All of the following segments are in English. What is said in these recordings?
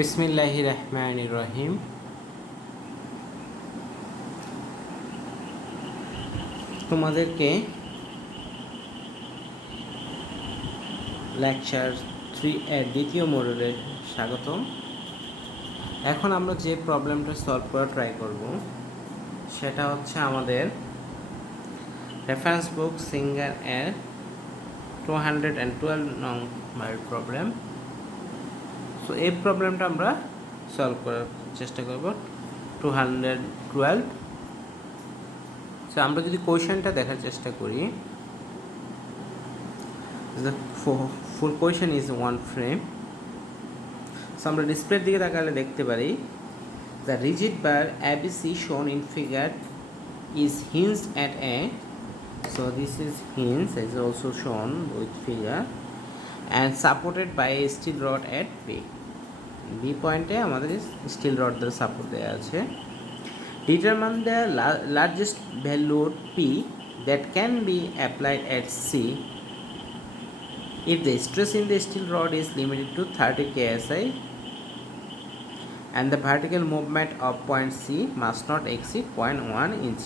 বিসমিল্লাহির রহমানির রহিম। তোমাদেরকে লেকচার 3 এর দ্বিতীয় মডেলে স্বাগতম। এখন আমরা যে প্রবলেমটা সলভ করা ট্রাই করব সেটা হচ্ছে আমাদের রেফারেন্স বুক সিঙ্গার এর 212 নম্বর প্রবলেম। সো এই প্রবলেমটা আমরা সলভ করার চেষ্টা করব 212। সো আমরা যদি কোয়েশ্চেনটা দেখার চেষ্টা করি, the full question is one frame. So আমরা ডিসপ্লের দিকে তাকালে দেখতে পারি the rigid bar ABC shown in figure is hinged at A. So this is hinge, is also shown with figure, and supported by a steel rod at B. B পয়েন্টে আমাদের still rod দ্বারা support দেওয়া আছে। Determine the largest value P that can be applied at C if the stress in the steel rod is limited to 30 ksi and the vertical movement of point C must not exceed 0.1 inch.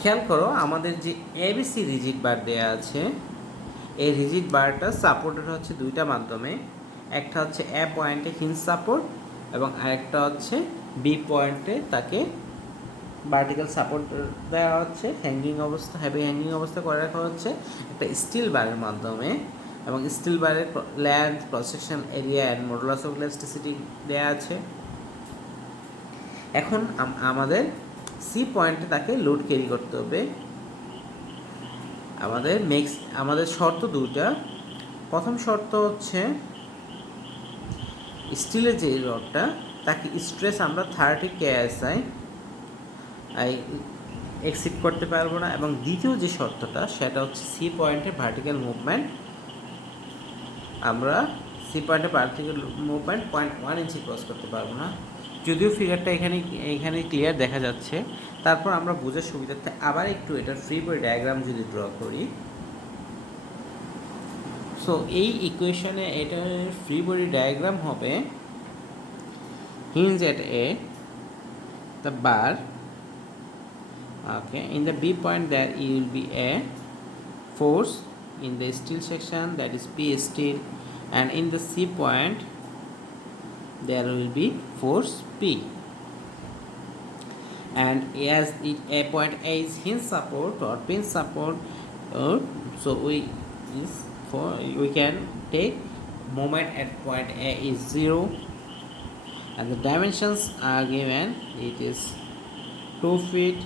খেয়াল করো, আমাদের যে ABC rigid বার দেয়া আছে, এই rigid বারটা supported হচ্ছে দুইটা মাধ্যমে। একটা হচ্ছে এ পয়েন্টে হিঞ্জ সাপোর্ট এবং আরেকটা হচ্ছে বি পয়েন্টে তাকে ভার্টিক্যাল সাপোর্ট দেওয়া হচ্ছে, হ্যাঙ্গিং অবস্থা, হেভি হ্যাঙ্গিং অবস্থা করে রাখা হচ্ছে একটা স্টিল বারের মাধ্যমে। এবং স্টিল বারের length, cross section area and modulus of elasticity দেওয়া আছে। এখন আমাদের সি পয়েন্টে তাকে লোড ক্যারি করতে হবে। আমাদের শর্ত দুটা। প্রথম শর্ত হচ্ছে স্টিলের যে রডটা তাকে স্ট্রেস আমরা 30 KSI এক্সিড করতে পারবো না। এবং দ্বিতীয় যে শর্তটা সেটা হচ্ছে সি পয়েন্টের ভার্টিক্যাল মুভমেন্ট, আমরা সি পয়েন্টের ভার্টিক্যাল মুভমেন্ট 0.1 ইঞ্চি ক্রস করতে পারবো না। যদিও ফিগারটা এখানে ক্লিয়ার দেখা যাচ্ছে, তারপর আমরা বোঝার সুবিধার্থে আবার একটু এটার ফ্রি বডি ডায়াগ্রাম যদি ড্র করি। সো এই ইকুয়েশনে এটার ফ্রি বডি ডায়াগ্রাম হবে hinge at A, the bar, okay, in the B point there will be a force in the steel section, that is P steel, and in the C point there will be force P, and as a point A is hinge support or pin support, so we can take moment at point A is 0, and the dimensions are given. It is 2 feet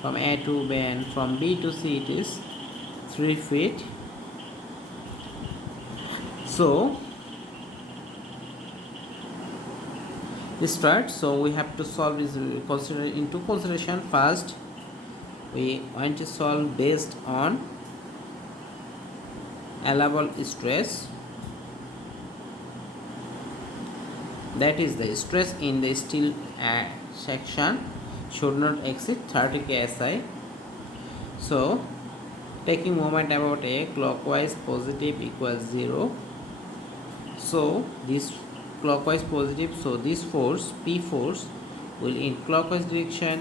from A to B, and from B to C it is 3 feet. So let's start. So we have to solve this into consideration. First we want to solve based on allowable stress, that is the stress in the steel section should not exceed 30 KSI. So taking moment about A clockwise positive equals 0. So this clockwise positive, so this force P force will in clockwise direction.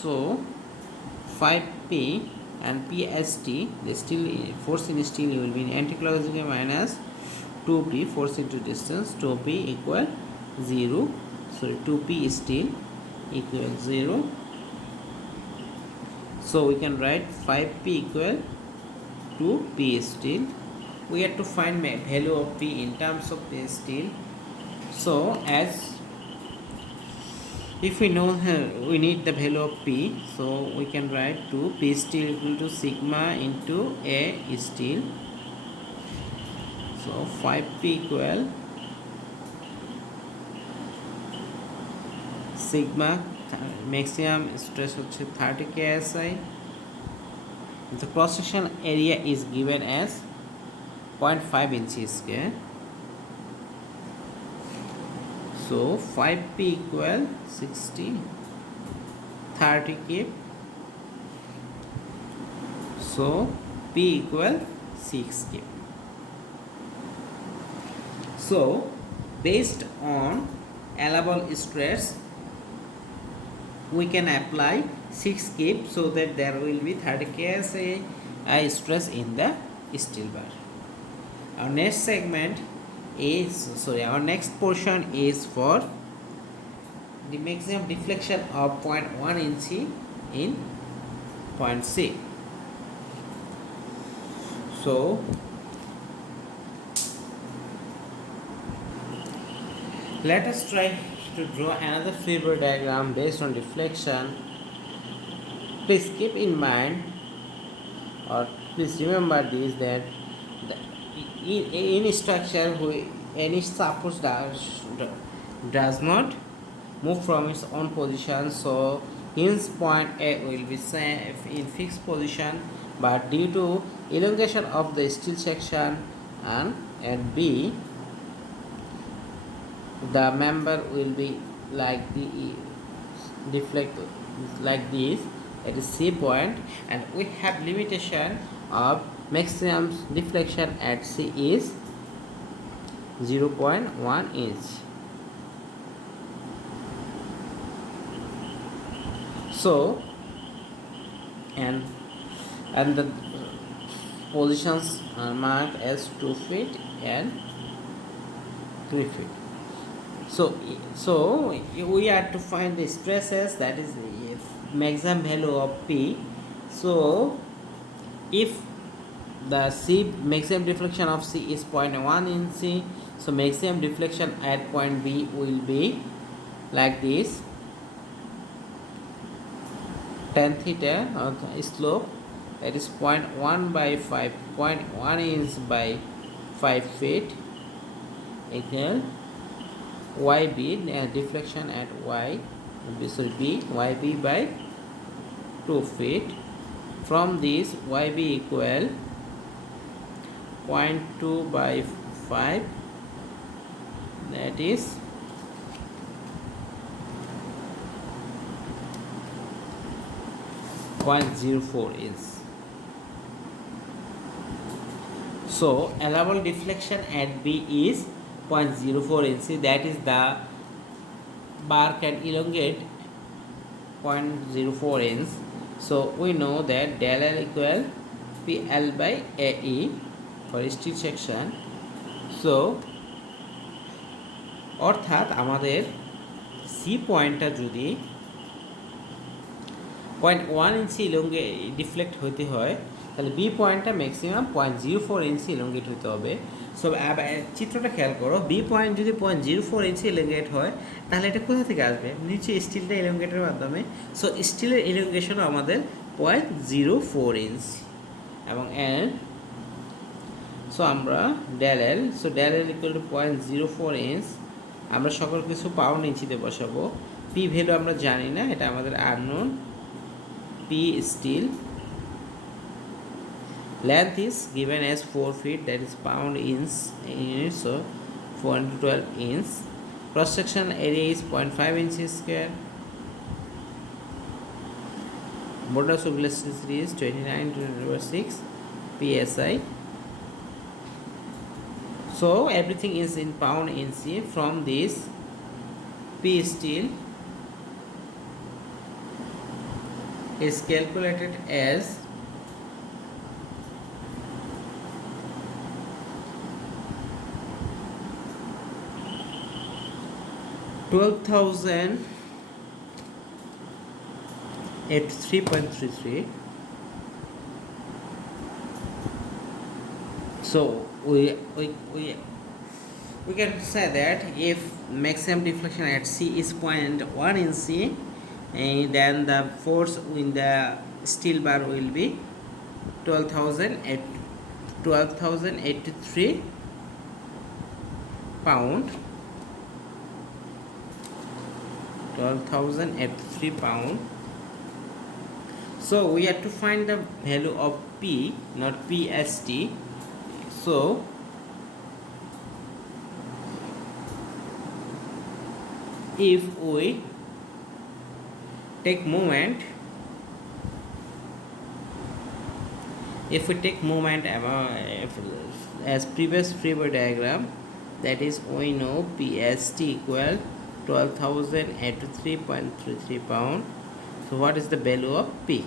So 5P and PST, the steel force in steel will be in anti-clockwise direction minus 2P force into distance, 2P equal 0. So 2P steel equal 0. So we can write 5P equal to P steel. We have to find value of P in terms of P steel. So as if we know we need the value of P, so we can write to P steel equal to sigma into A steel. So 5P equal sigma, maximum stress হচ্ছে 30 KSI. The cross section area is given as 0.5 inches square. So 5P equal 60, 30 kip. So P equal 6 kip. So based on allowable stress we can apply 6 kip so that there will be 30 kSA stress in the steel bar. Our next segment is our next portion is for the maximum deflection of 0.1 inch in point C. So let us try to draw another flavor diagram based on deflection. Please keep in mind or please remember this that in structure any support does not move from its own position, so hence point A will be safe in fixed position, but due to elongation of the steel section and at B the member will be like the deflect like this at the C point, and we have limitation of maximum deflection at C is 0.1 inch. So and the positions are marked as 2 feet and 3 feet. So we have to find the stresses, that is the maximum value of P. So if the C maximum deflection of C is 0.1 inch, so maximum deflection at point B will be like this, tan theta of the slope, that is 0.1 by 5, 0.1 inch by 5 feet equal YB, deflection at Y, B, YB by 2 feet. From this YB equal 0.2 by 5, that is 0.04 inch. So allowable deflection at B is 0.04 inch, that is the bar can elongate 0.04 inch. So we know that del L equal PL by AE for steel section. So অর্থাৎ আমাদের C পয়েন্টটা যদি 0.1 ইঞ্চি ইলঙ্গে deflect হইতে হয় তাহলে B পয়েন্টটা maximum 0.04 ইঞ্চি ইলঙ্গেট হতে হবে। সো চিত্রটা খেয়াল করো, বি পয়েন্ট যদি 0.04 ইঞ্চি ইলঙ্গেট হয় তাহলে এটা কোথা থেকে আসবে? নিচে স্টিলটা ইলঙ্গেটের মাধ্যমে। সো স্টিলের ইলঙ্গেশনও আমাদের 0.04 ইঞ্চ এবং এল, সো আমরা del L, so del L equal to 0.04 inch. আমরা সকল কিছু পাউন্ড ইঞ্চিতে বসাবো। পি ভ্যালু আমরা জানি না, এটা আমাদের unknown. P steel length is given as 4 feet, that is pound inch units, so 412 inch. Cross section area is 0.5 inches square. Modulus of elasticity is 29/6 psi. So everything is in pound inch. From this P steel is calculated as 12,000 at 3.33. So we can say that if maximum deflection at C is 0.1 inch, then the force in the steel bar will be 12,083 pound. 12,083 pound. So we have to find the value of P, not PST. So if we take moment, as previous Freeber diagram, that is we know PST equal 12,083.33 pound. So what is the value of P?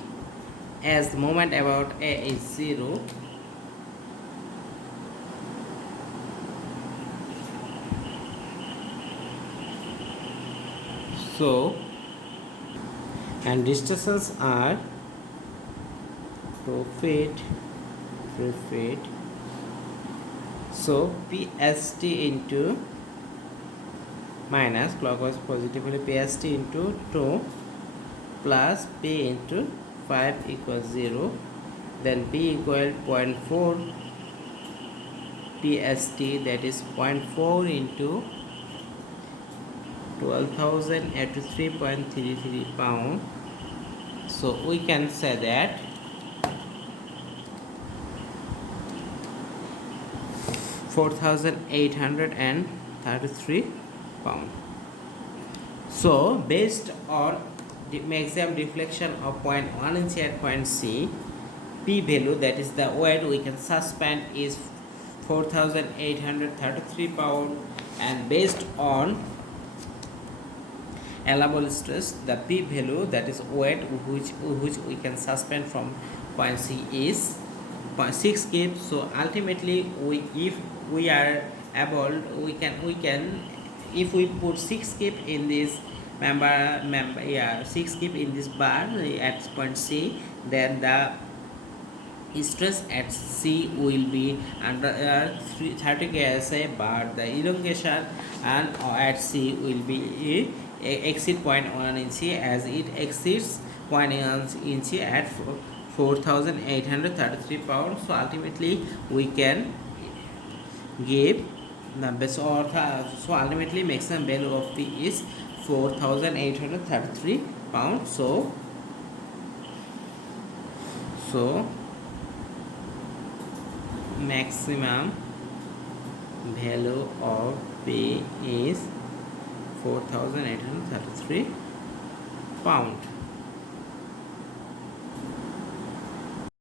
As the moment about A is 0, so and distances are feet, 3 feet. So PST into minus clockwise positively PST into 2 plus P into 5 equals 0. Then P equal 0.4 PST, that is 0.4 into 12,083.33 pound. So we can say that 4,833 pound. So based on the maximum deflection of 0.1 inch at point C, P value, that is the weight we can suspend, is 4,833 pound, and based on allowable stress, the P value, that is weight which we can suspend from point C, is 0.6 kg. So ultimately, if we are able, we can if we put 6 kg in this 6 kg in this bar at point C, then the stress at C will be under 30 KSI, but the elongation and at C will be exceed 0.1 inch, as it exceeds 0.1 inch at 4,833 pounds. So ultimately we can give the best order. So ultimately maximum value of P is 4,833 pounds. So maximum value of P is 4,833 pound.